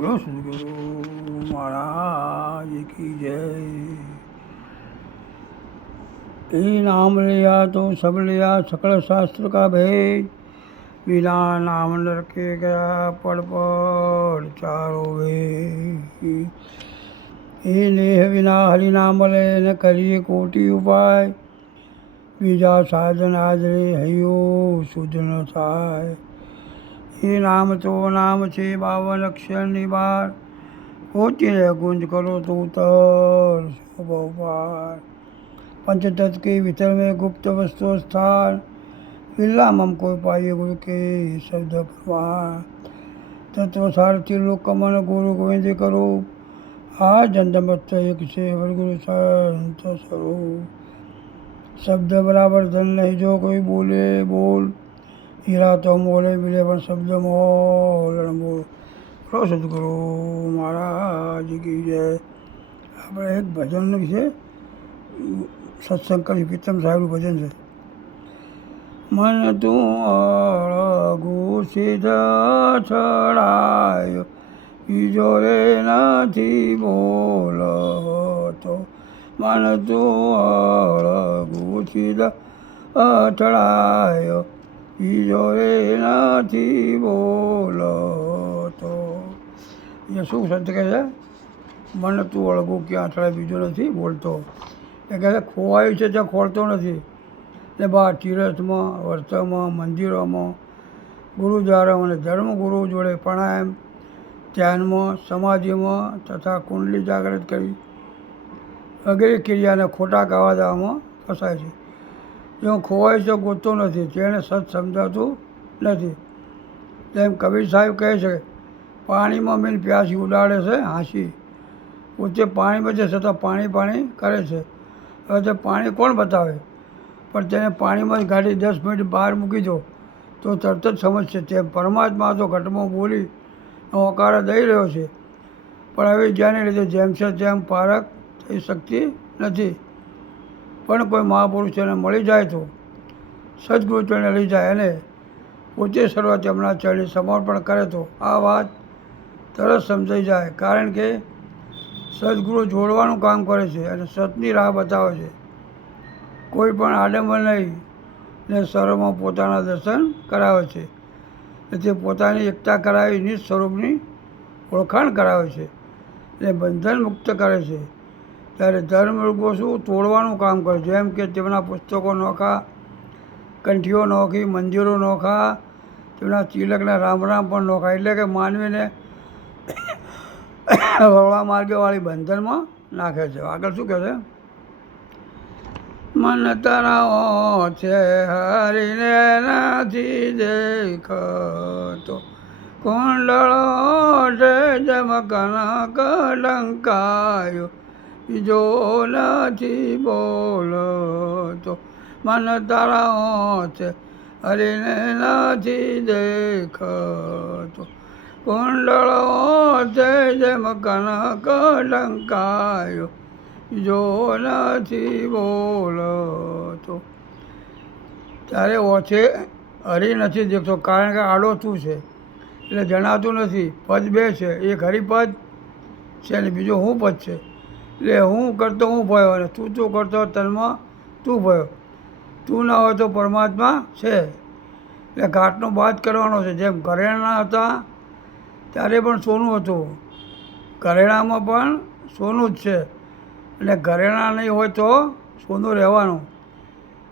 बोलो सदगुरु महाराज की जय। ये नाम लिया तो सब लिया, सकल शास्त्र का भेद। बिना नाम न रखे गया, पढ़ पढ़ चारों वेद। ये नेह बिना हरि नाम ले, न करिए कोटि उपाय। बीजा साधन आदरे हयो शुद्ध न थाय। ये नाम तो नाम छे 52 अक्षर निबार। होती है गुंज करो तो उतर सब पार। पंचतत्व के भीतर में गुप्त वस्तु स्थान। विला मम को पाइए गुरु के शब्द प्रमाण। तत्व सारथी लोक मन गुरु गोविंद करो। आज अंतमत एक से गुरु संत स्वरूप। शब्द बराबर धन नहीं, जो कोई बोले बोल। हीरा तो मोले मिले पर शब्द मोल बोल। બોલો સદગુરુ મહારાજ કી જય. આપણે એક ભજન છે, સત્સંગ પ્રીતમ સાહેબનું ભજન છે. મન તું અળગુ સીધા છડાયો, બીજો રે નથી બોલતો. મન તું અળગુ સીધા અથડાયો, બીજો રે નથી બોલતો. એ શું સંત કહે છે? મન તું અળગું ક્યાં અથડાય, બીજો નથી બોલતો. એ કહે છે ખોવાયું છે ત્યાં ખોલતો નથી. ને બહાર તીરથમાં, વર્તમાં, મંદિરોમાં, ગુરુદ્વારામાં અને ધર્મગુરુ જોડે પ્રાણાયામ, ધ્યાનમાં, સમાધિમાં તથા કુંડલી જાગૃત કરી વગેરે ક્રિયાને ખોટા ગાવા દેવામાં ફસાય છે. જો ખોવાય છે ગોતતો નથી, તેને સત સમજાતું નથી. જેમ કબીર સાહેબ કહે છે, પાણીમાં મેં પ્યાસી ઉડાડે છે હાંસી. પોતે પાણીમાં છે છતાં પાણી પાણી કરે છે. હવે તે પાણી કોણ બતાવે? પણ તેને પાણીમાં જ ગાડી 10 મિનિટ બહાર મૂકી દો તો તરત જ સમજશે. તેમ પરમાત્મા તો ઘટમાં બોલી હોકારા દઈ રહ્યો છે, પણ હવે જ્યાંને લીધે જેમ છે તેમ પારખ થઈ શકતી નથી. પણ કોઈ મહાપુરુષ તેને મળી જાય તો સદગુરુ તેને લઈ જાય અને પોતે સર્વ તેમના ચરણે સમર્પણ કરે તો આ વાત તરત સમજાઈ જાય. કારણ કે સદગુરુ જોડવાનું કામ કરે છે અને સતની રાહ બતાવે છે. કોઈ પણ આડંબર નહીં ને સર્વમાં પોતાના દર્શન કરાવે છે. તે પોતાની એકતા કરાવી નિજ સ્વરૂપની ઓળખાણ કરાવે છે અને બંધન મુક્ત કરે છે. ત્યારે ધર્મવર્ગો શું તોડવાનું કામ કરે. જેમ કે તેમના પુસ્તકો નોખા, કંઠીઓ નોખી, મંદિરો નોખા, તેમના તિલકના રામ રામ પણ નોખા. એટલે કે માનવીને વળવા માર્ગવાળી બંધનમાં નાખે છે. આગળ શું કહે છે? મન તારા છે હરીને નથી દેખતો, કુંડળો છે જેમ કનક લંકાયો, બીજો નથી બોલતો. મન તારા છે હરીને નથી દેખતો, કુંડળો છે જેમ કનક લંકાયો, બીજો નથી બોલતો. ત્યારે ઓછે હરી નથી દેખતો, કારણ કે આડો તું છે એટલે જણાતું નથી. પદ બે છે, એક હરિપદ છે અને બીજો હું પદ છે. એટલે હું કરતો હું ભયો અને તું કરતો તનમાં તું ભયો. તું ના હોય તો પરમાત્મા છે. એટલે ઘાટનો બાદ કરવાનો છે. જેમ ઘરેણાં હતા ત્યારે પણ સોનું હતું, ઘરેણામાં પણ સોનું જ છે. અને ઘરેણાં નહીં હોય તો સોનું રહેવાનું.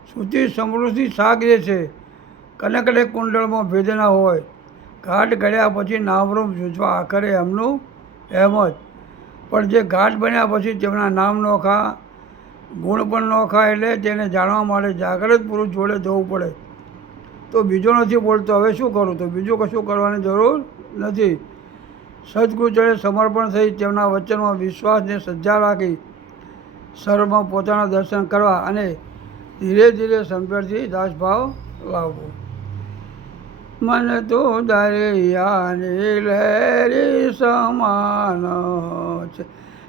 સુચી સમૃદ્ધિ શાક જે છે, કનકડે કુંડળમાં ભેદ ના હોય. ઘાટ ઘડ્યા પછી નામરૂપ જૂજવા આખરે એમનું એમ જ. પણ જે ઘાટ બન્યા પછી તેમના નામ નોખા, ગુણ પણ નોખા. એટલે તેને જાણવા માટે જાગૃત પુરુષ જોડે જવું પડે. તો બીજો નથી બોલતો, હવે શું કરું? તો બીજું કશું કરવાની જરૂર નથી. સદગુરુ જોડે સમર્પણ થઈ તેમના વચનમાં વિશ્વાસને શ્રદ્ધા રાખી સર્વમાં પોતાના દર્શન કરવા અને ધીરે ધીરે સંપેરથી દાસભાવ લાવવો. મન તો દરિયાની લહેરી સમાન છે,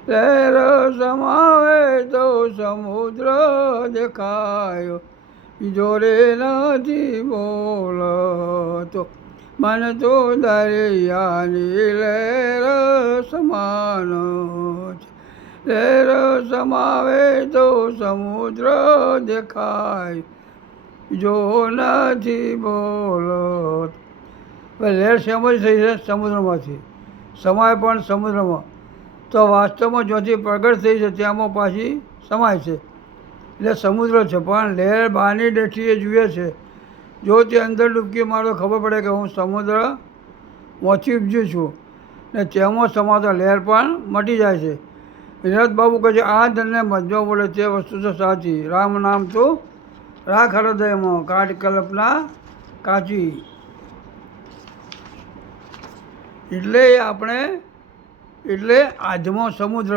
લહેર સમાવે તો સમુદ્ર દેખાયો, બીજો રે નથી બોલતો. મન તો દરિયાની લહેર સમાનો છે. લહેર સમાવે તો સમુદ્ર દેખાય, જો નથી બોલો. લહેર શેમાંથી થઈ છે? સમુદ્રમાંથી. સમાય પણ સમુદ્રમાં. તો વાસ્તવમાં જ્યાંથી પ્રગટ થઈ છે ત્યાંમાં પાછી સમાય છે. એટલે સમુદ્ર છે, પણ લહેર બહારની દ્રષ્ટિએ જુએ છે. જો તે અંદર ડૂબકી મારો ખબર પડે કે હું સમુદ્રમાંથી ઉપજ્યું છું ને તેમાં સમાતો લહેર પણ મટી જાય છે. વિનોદ બાબુ કહે છે આ ધનને મધ્યમાં બોલે તે વસ્તુ તો સાચી. રામ નામ તો રાખ હૃદયમાં, કાઢ કલ્પના કાચી. એટલે આધમાં સમુદ્ર,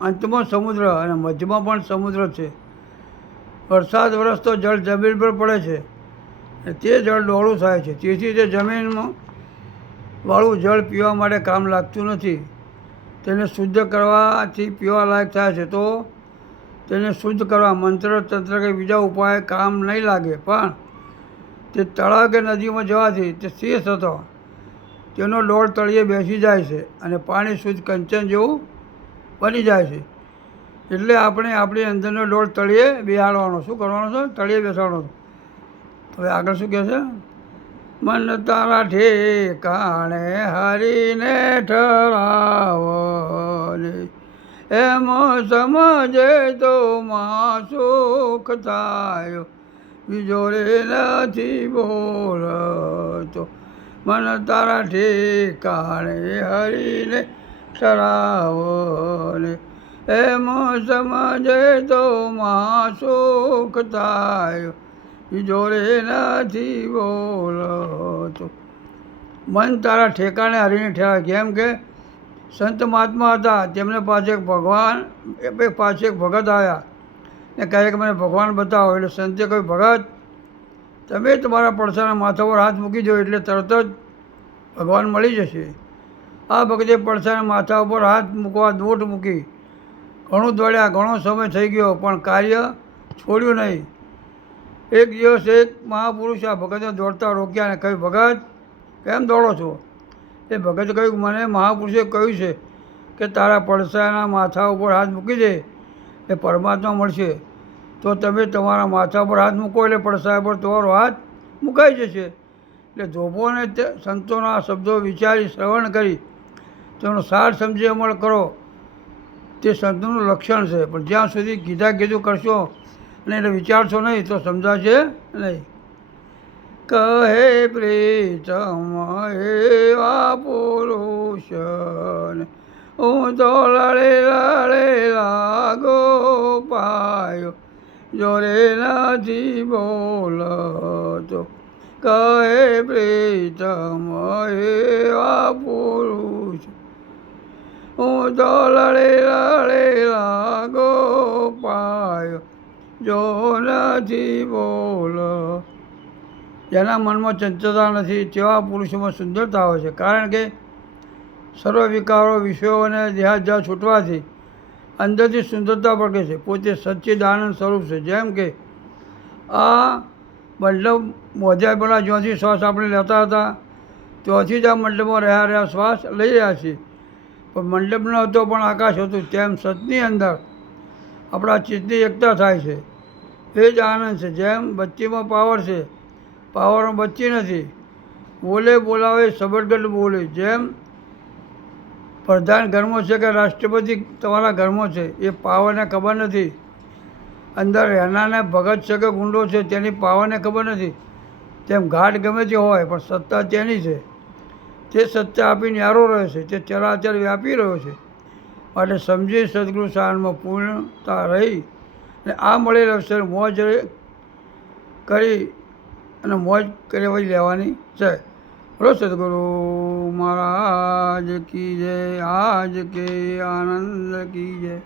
અંતમાં સમુદ્ર અને મધ્યમાં પણ સમુદ્ર છે. વરસાદ વરસતો જળ જમીન પર પડે છે, તે જળ ડોળું થાય છે. તેથી તે જમીનમાં વાળું જળ પીવા માટે કામ લાગતું નથી. તેને શુદ્ધ કરવાથી પીવા લાયક થાય છે. તો તેને શુદ્ધ કરવા મંત્ર તંત્ર કે બીજા ઉપાય કામ નહીં લાગે. પણ તે તળાવ કે નદીમાં જવાથી તે સ્થિર થતો તેનો ડોળ તળિયે બેસી જાય છે અને પાણી શુદ્ધ કંચન જેવું બની જાય છે. એટલે આપણે આપણી અંદરનો ડોળ તળિયે બેસાડવાનો. શું કરવાનો છે? તળિયે બેસાડવાનો. હવે આગળ શું કહે છે? મન તારા ઠેકાણે હરીને ઠરાવને, એમ સમજે તો માં સુખ થાય, બીજો રે નથી બોલતો. મન તારા ઠેકાણે હરીને ઠરાવને, એમ સમજે તો માં સુખ થાય, બીજો રે નથી બોલતો. મન તારા ઠેકાણે હરીને ઠરાવે. કેમ કે સંત મહાત્મા હતા, તેમને પાસે એક ભગત આવ્યા ને કહે કે મને ભગવાન બતાવો. એટલે સંતે કહ્યું ભગત તમે તમારા પડસાના માથા પર હાથ મૂકી દો એટલે તરત જ ભગવાન મળી જશે. આ ભગતે પડસાના માથા ઉપર હાથ મૂકવા દોટ મૂકી. ઘણું દોડ્યા, ઘણો સમય થઈ ગયો પણ કાર્ય છોડ્યું નહીં. એક દિવસ એક મહાપુરુષ આ ભગતને દોડતા રોક્યા અને કહ્યું ભગત કેમ દોડો છો? એ ભગતે કહ્યું મને મહાપુરુષે કહ્યું છે કે તારા પડસાના માથા ઉપર હાથ મૂકી દે એ પરમાત્મા મળશે. તો તમે તમારા માથા પર હાથ મૂકો એટલે પડસા પર તમારો હાથ મુકાઈ જશે. એટલે ધોબોને તે સંતોના શબ્દો વિચારી શ્રવણ કરી તેનો સાર સમજી અમલ કરો તે સંતનું લક્ષણ છે. પણ જ્યાં સુધી કીધું કરશો અને એટલે વિચારશો નહીં તો સમજાશે નહીં. કહે પ્રીતમ એવા પુરુષને, હું તો લડે લાગો પાયો, જોરે નથી બોલતો. કહે પ્રીતમ એવા પુરુષ, હું તો લડે લાગો પાયો, જો નથી બોલો. જેના મનમાં ચંચળતા નથી તેવા પુરુષોમાં સુંદરતા હોય છે. કારણ કે સર્વ વિકારો વિષયો અને દેહાધ્યાસ છૂટવાથી અંદરથી સુંદરતા પડે છે. પોતે સચ્ચિદાનંદ સ્વરૂપ છે. જેમ કે આ મંડપ મોઢા પેલા જ્યાંથી શ્વાસ આપણે લેતા હતા ત્યાંથી જ આ મંડપમાં રહ્યા શ્વાસ લઈ રહ્યા છીએ. પણ મંડપ ન હતો પણ આકાશ હતું. તેમ સતની અંદર આપણા ચિત્તની એકતા થાય છે. એ જ આનંદ છે. જેમ બત્તીમાં પાવર છે, પાવરમાં બત્તી નથી. બોલાવે સબરગઢ બોલે. જેમ પ્રધાન ઘરમાં છે કે રાષ્ટ્રપતિ તમારા ઘરમાં છે એ પાવરને ખબર નથી. અંદર રહેનારને ભગત છે કે ગુંડો છે તેની પાવરને ખબર નથી. તેમ ઘાટ ગમે તે હોય પણ સત્તા તેની છે. તે સત્તા આપી ન્યારો રહ્યો છે. તે ચરાચર વ્યાપી રહ્યો છે. માટે સમજી સદગુરુ શાનમાં પૂર્ણતા રહી અને આ મળેલ અવસર મોજ કરી અને મોજ કરી લેવાની છે. બોલો સદગુરુ મહારાજ કી જય. આજ કે આનંદ કી જય.